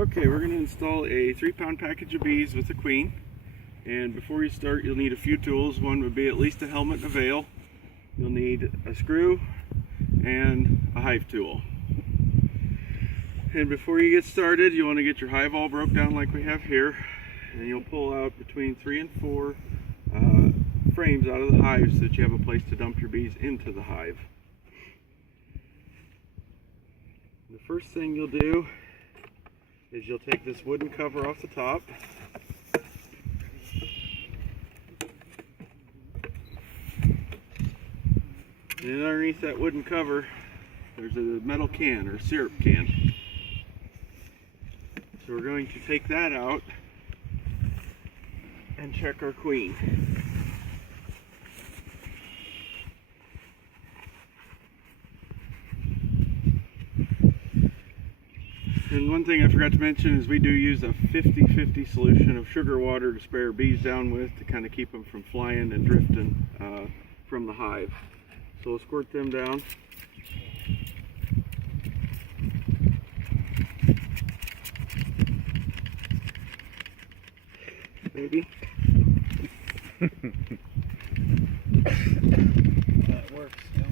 Okay, we're going to install a 3-pound package of bees with a queen. And before you start, you'll need a few tools. One would be at least a helmet and a veil. You'll need a screw and a hive tool. And before you get started, you want to get your hive all broke down like we have here. And you'll pull out between 3 and 4 frames out of the hive so that you have a place to dump your bees into the hive. The first thing you'll do is you'll take this wooden cover off the top. And underneath that wooden cover, there's a metal can or syrup can. So we're going to take that out and check our queen. And one thing I forgot to mention is we do use a 50-50 solution of sugar water to spray our bees down with to kind of keep them from flying and drifting from the hive. So we'll squirt them down. Maybe. That works, yeah.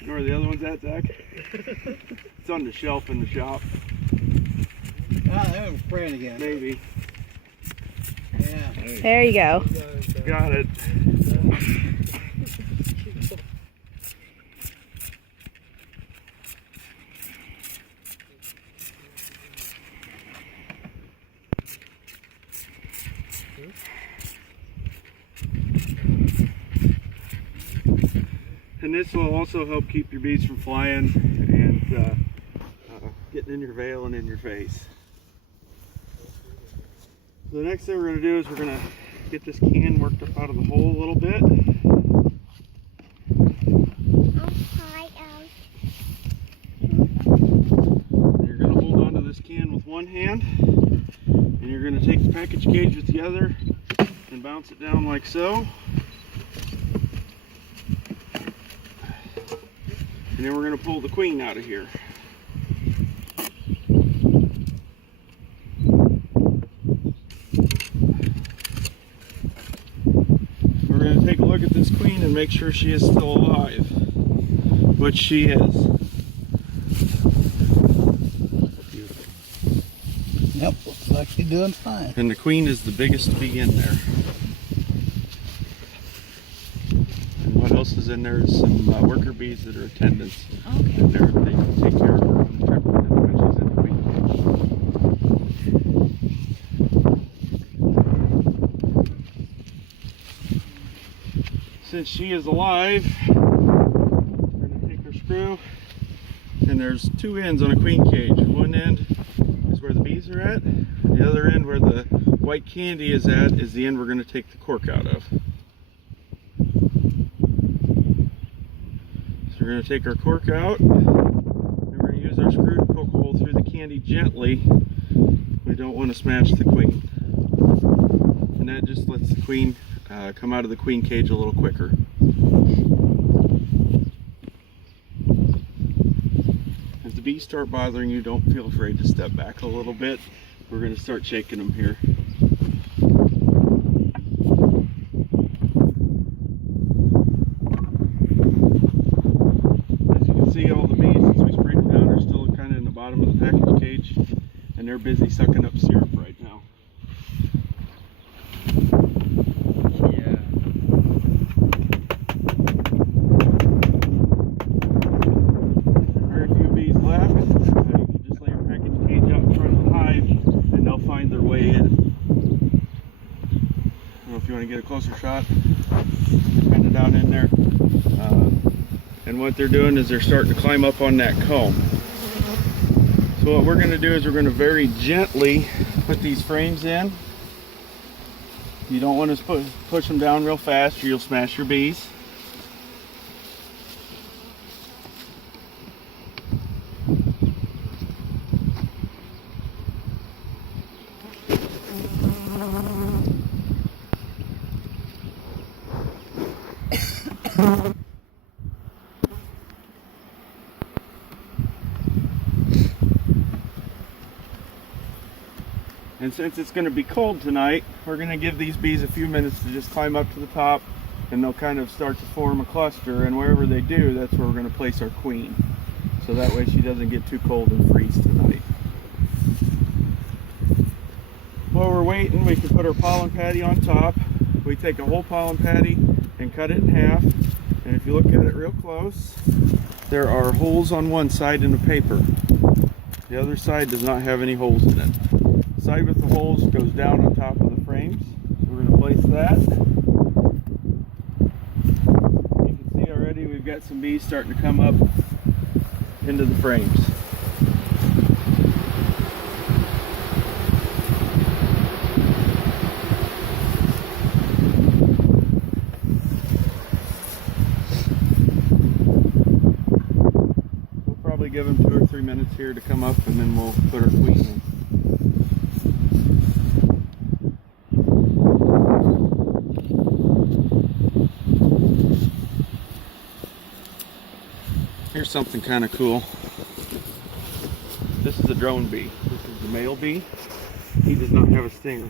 You know where the other one's at, Zach? It's on the shelf in the shop. Ah, that was spraying again. Maybe. Yeah. There you go. Got it. And this will also help keep your bees from flying and getting in your veil and in your face. So the next thing we're going to do is we're going to get this can worked up out of the hole a little bit. You're going to hold onto this can with one hand, and you're going to take the package cage with the other and bounce it down like so. And then we're going to pull the queen out of here. We're going to take a look at this queen and make sure she is still alive, which she is. Yep, looks like she's doing fine. And the queen is the biggest bee in there. And what else is in there is some worker bees that are attendants. Okay. And they take care of her on the trip when she's in the queen cage. Since she is alive, we're going to take her screw, and there's 2 ends on a queen cage. One end is where the bees are at, the other end where the white candy is at is the end we're going to take the cork out of. So we're going to take our cork out, and we're going to use our screw to poke a hole through the candy gently. We don't want to smash the queen. And that just lets the queen come out of the queen cage a little quicker. If the bees start bothering you, don't feel afraid to step back a little bit. We're going to start shaking them here. As you can see, all the bees, since we sprayed them down, are still kind of in the bottom of the package cage, and they're busy sucking up syrup right now. Their way in. I don't know if you want to get a closer shot. Kind of down in there. And what they're doing is they're starting to climb up on that comb. So what we're going to do is we're going to very gently put these frames in. You don't want to push them down real fast or you'll smash your bees. And since it's going to be cold tonight, we're going to give these bees a few minutes to just climb up to the top, and they'll kind of start to form a cluster, and wherever they do, that's where we're going to place our queen. So that way she doesn't get too cold and freeze tonight. While we're waiting, we can put our pollen patty on top. We take a whole pollen patty and cut it in half, and if you look at it real close, there are holes on one side in the paper. The other side does not have any holes in it. The side with the holes goes down on top of the frames. So we're going to place that. You can see already we've got some bees starting to come up into the frames. We'll probably give them 2 or 3 minutes here to come up, and then we'll put our queen in. Here's something kind of cool. This is a drone bee. This is the male bee. He does not have a stinger.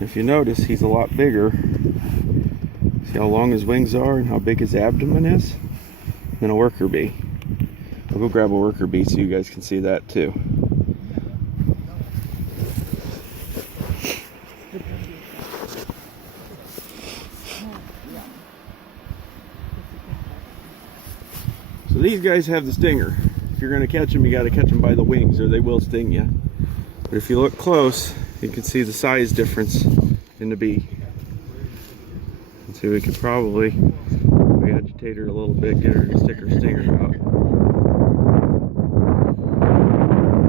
If you notice, he's a lot bigger. See how long his wings are and how big his abdomen is? Than a worker bee. I'll go grab a worker bee so you guys can see that too. So these guys have the stinger. If you're going to catch them, you got to catch them by the wings or they will sting you. But if you look close, you can see the size difference in the bee. And so we could probably, if we agitate her a little bit, get her to stick her stinger out.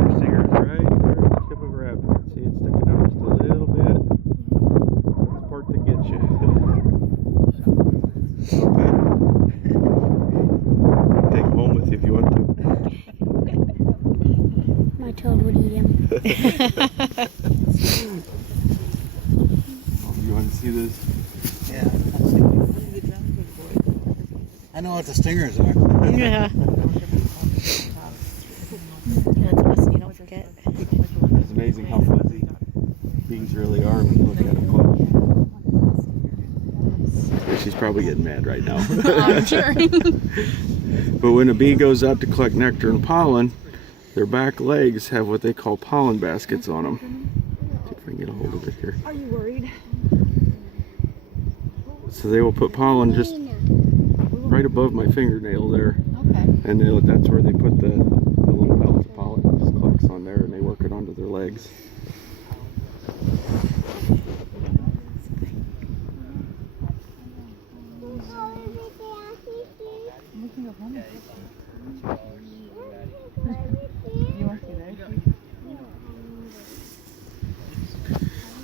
Her stinger's right there at the tip of her abdomen. See it sticking out just a little bit. That's the part that gets you. Okay. Take him home with you if you want to. My toad would eat him. Oh, you want to see this? Yeah. I know what the stingers are. Yeah. That's a lesson you don't forget. It's amazing how fuzzy bees really are when you look at them close. She's probably getting mad right now. I'm sure. But when a bee goes out to collect nectar and pollen, their back legs have what they call pollen baskets on them. See if I can get a hold of it here. Are you worried? So they will put pollen just right above my fingernail there. Okay. And that's where they put the little pellets of pollen. It just collects on there and they work it onto their legs.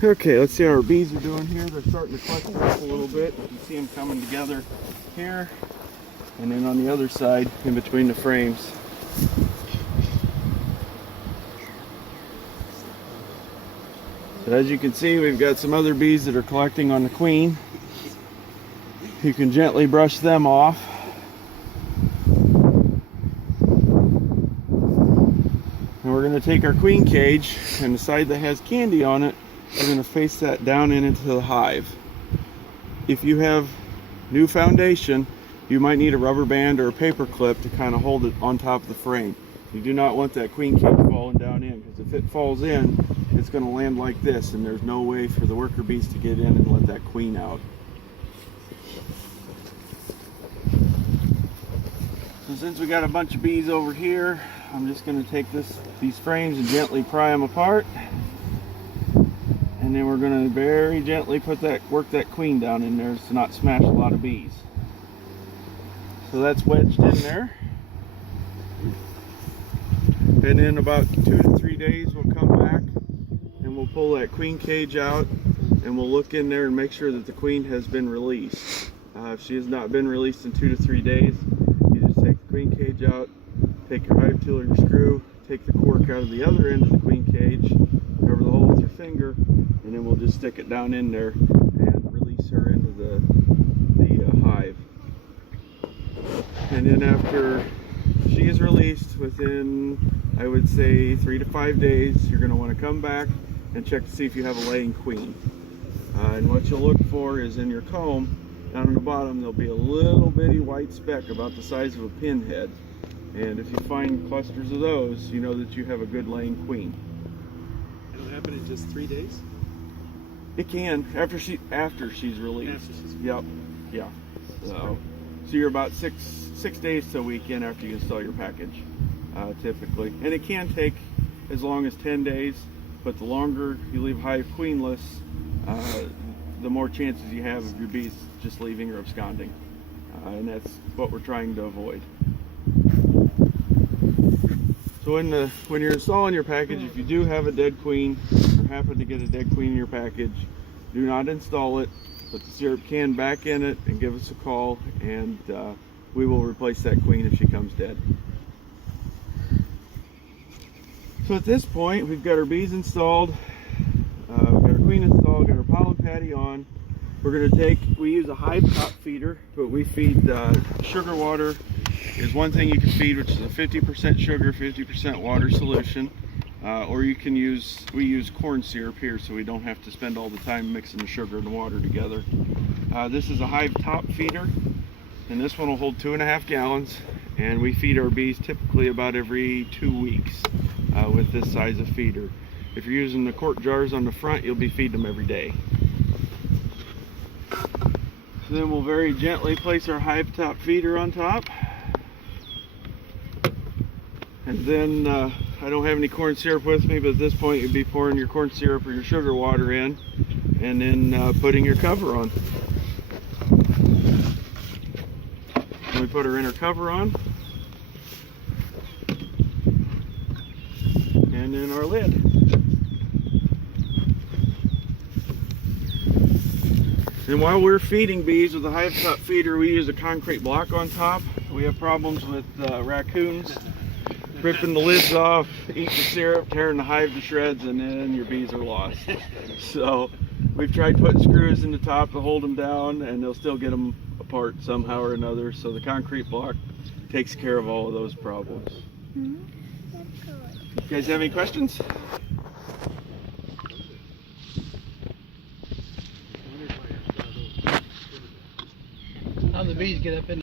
Okay, let's see how our bees are doing here. They're starting to cluster up a little bit. You can see them coming together here, and then on the other side, in between the frames. So as you can see, we've got some other bees that are collecting on the queen. You can gently brush them off. And we're going to take our queen cage, and the side that has candy on it, we're going to face that down and into the hive. If you have new foundation, you might need a rubber band or a paper clip to kind of hold it on top of the frame. You do not want that queen cage falling down in, because if it falls in, it's going to land like this, and there's no way for the worker bees to get in and let that queen out. So since we got a bunch of bees over here, I'm just going to take these frames and gently pry them apart. And then we're going to very gently work that queen down in there to not smash a lot of bees. So that's wedged in there. And in about 2 to 3 days we'll come back and we'll pull that queen cage out and we'll look in there and make sure that the queen has been released. If she has not been released in 2 to 3 days, you just take the queen cage out, take your hive tool or your screw, take the cork out of the other end of the queen cage, cover the hole with your finger, and then we'll just stick it down in there and release her into the hive. And then after she is released, within, I would say, 3 to 5 days, you're going to want to come back and check to see if you have a laying queen. And what you'll look for is in your comb, down on the bottom, there'll be a little bitty white speck about the size of a pinhead. And if you find clusters of those, you know that you have a good laying queen. It'll happen in just 3 days? It can, after she's released. After she's Yep, yeah. So you're about six days to a weekend after you install your package, typically. And it can take as long as 10 days, but the longer you leave hive queenless, the more chances you have of your bees just leaving or absconding. And that's what we're trying to avoid. So when you're installing your package, if you do have a dead queen or happen to get a dead queen in your package, do not install it. Put the syrup can back in it and give us a call, and we will replace that queen if she comes dead. So at this point, we've got our bees installed, we've got our queen installed, got our pollen patty on. We're going to we use a hive top feeder, but we feed sugar water is one thing you can feed, which is a 50% sugar, 50% water solution. Or we use corn syrup here, so we don't have to spend all the time mixing the sugar and the water together. This is a hive top feeder, and this one will hold 2.5 gallons, and we feed our bees typically about every 2 weeks with this size of feeder. If you're using the quart jars on the front, you'll be feeding them every day. So then we'll very gently place our hive top feeder on top. And then I don't have any corn syrup with me, but at this point you'd be pouring your corn syrup or your sugar water in, and then putting your cover on. Then we put our inner cover on, and then our lid. And while we're feeding bees with a hive top feeder, we use a concrete block on top. We have problems with raccoons ripping the lids off, eating the syrup, tearing the hive to shreds, and then your bees are lost. So we've tried putting screws in the top to hold them down, and they'll still get them apart somehow or another. So the concrete block takes care of all of those problems. You guys have any questions? How the bees get up in